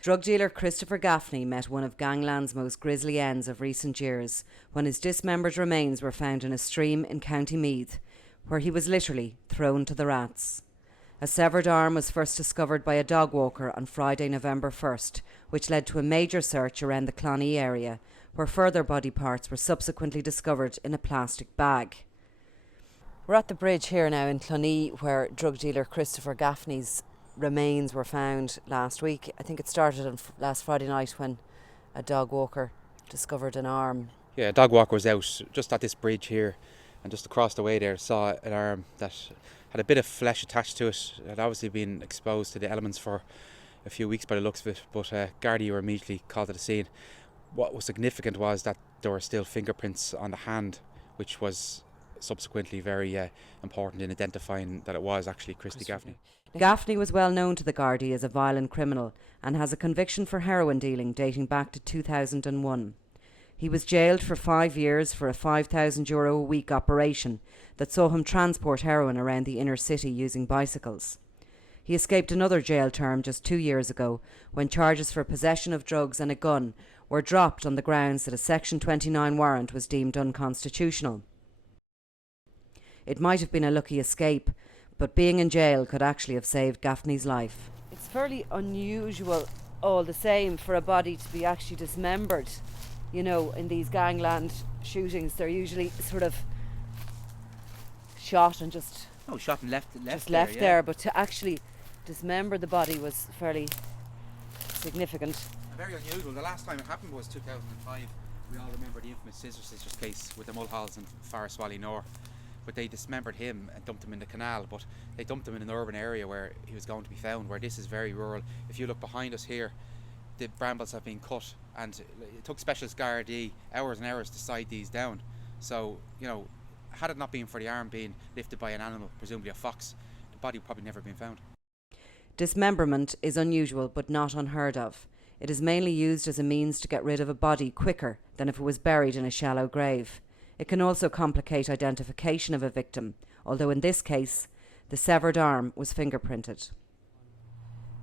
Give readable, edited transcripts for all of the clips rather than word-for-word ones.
Drug dealer Christopher Gaffney met one of gangland's most grisly ends of recent years when his dismembered remains were found in a stream in County Meath, where he was literally thrown to the rats. A severed arm was first discovered by a dog walker on Friday, November 1st, which led to a major search around the Clonee area, where further body parts were subsequently discovered in a plastic bag. We're at the bridge here now in Clonee, where drug dealer Christopher Gaffney's remains were found last week. I think it started on last Friday night when a dog walker discovered an arm. Yeah, a dog walker was out just at this bridge here, and just across the way there saw an arm that had a bit of flesh attached to it. It had obviously been exposed to the elements for a few weeks by the looks of it, but Gardaí were immediately called to the scene. What was significant was that there were still fingerprints on the hand, which was subsequently very important in identifying that it was actually Christy Gaffney. Gaffney was well known to the Gardaí as a violent criminal and has a conviction for heroin dealing dating back to 2001. He was jailed for 5 years for a €5,000 a week operation that saw him transport heroin around the inner city using bicycles. He escaped another jail term just 2 years ago when charges for possession of drugs and a gun were dropped on the grounds that a Section 29 warrant was deemed unconstitutional. It might have been a lucky escape, but being in jail could actually have saved Gaffney's life. It's fairly unusual all the same for a body to be actually dismembered. You know, in these gangland shootings, they're usually sort of shot and just shot and left there. But to actually dismember the body was fairly significant. Very unusual. The last time it happened was 2005. We all remember the infamous Scissors case with the Mulhalls in Forest Valley North. But they dismembered him and dumped him in the canal, but they dumped him in an urban area where he was going to be found, where this is very rural. If you look behind us here, the brambles have been cut, and it took Specialist Gardaí hours and hours to side these down. So, had it not been for the arm being lifted by an animal, presumably a fox, the body would probably never have been found. Dismemberment is unusual but not unheard of. It is mainly used as a means to get rid of a body quicker than if it was buried in a shallow grave. It can also complicate identification of a victim, although in this case, the severed arm was fingerprinted.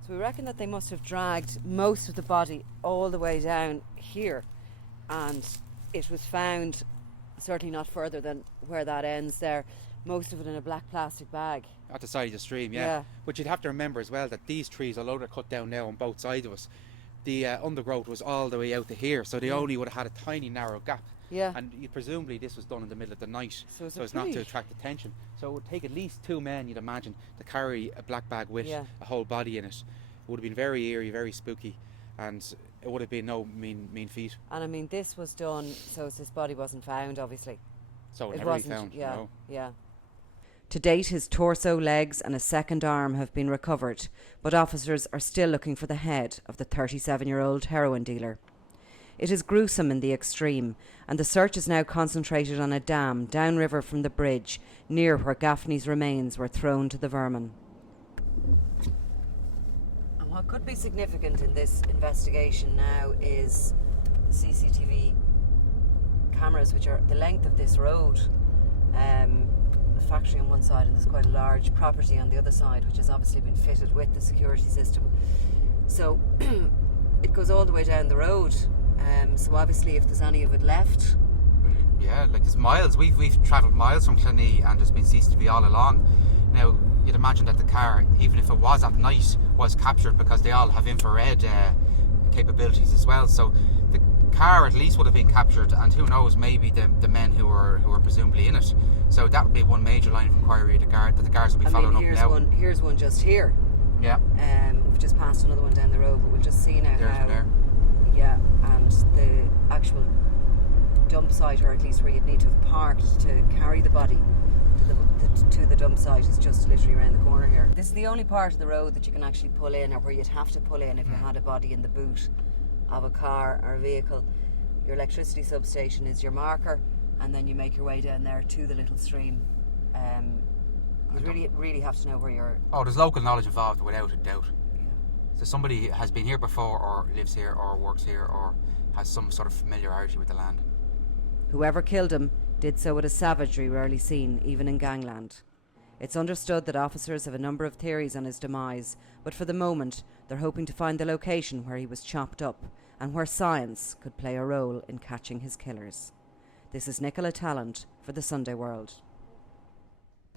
So we reckon that they must have dragged most of the body all the way down here, and it was found certainly not further than where that ends there, most of it in a black plastic bag. At the side of the stream, yeah. But you'd have to remember as well that these trees, although they're cut down now on both sides of us, the undergrowth was all the way out to here, so they only would have had a tiny narrow gap. Yeah. And presumably this was done in the middle of the night, so it's as not to attract attention. So it would take at least 2 men, you'd imagine, to carry a black bag with a whole body in it. It would have been very eerie, very spooky, and it would have been no mean feat. And I mean, this was done so this body wasn't found, obviously. So it never be found. Yeah. To date, his torso, legs and a second arm have been recovered, but officers are still looking for the head of the 37-year-old heroin dealer. It is gruesome in the extreme, and the search is now concentrated on a dam downriver from the bridge, near where Gaffney's remains were thrown to the vermin. And what could be significant in this investigation now is the CCTV cameras, which are the length of this road. A factory on one side, and there's quite a large property on the other side, which has obviously been fitted with the security system. So it goes all the way down the road. So obviously if there's any of it left. Yeah, like there's miles. We've travelled miles from Clonee and there's been CCTV all along. Now, you'd imagine that the car, even if it was at night, was captured because they all have infrared capabilities as well. So the car at least would have been captured, and who knows, maybe the men who were presumably in it. So that would be one major line of inquiry that the guards will be following up now. Here's one just here. Yeah. We've just passed another one down the road, but we'll just see now There's how. one there. Yeah, and the actual dump site, or at least where you'd need to have parked to carry the body to the dump site, is just literally around the corner here. This is the only part of the road that you can actually pull in, or where you'd have to pull in if you had a body in the boot of a car or a vehicle. Your electricity substation is your marker, and then you make your way down there to the little stream. You really have to know where you're. Oh, there's local knowledge involved without a doubt. So somebody has been here before, or lives here, or works here, or has some sort of familiarity with the land. Whoever killed him did so with a savagery rarely seen, even in gangland. It's understood that officers have a number of theories on his demise, but for the moment they're hoping to find the location where he was chopped up and where science could play a role in catching his killers. This is Nicola Tallant for the Sunday World.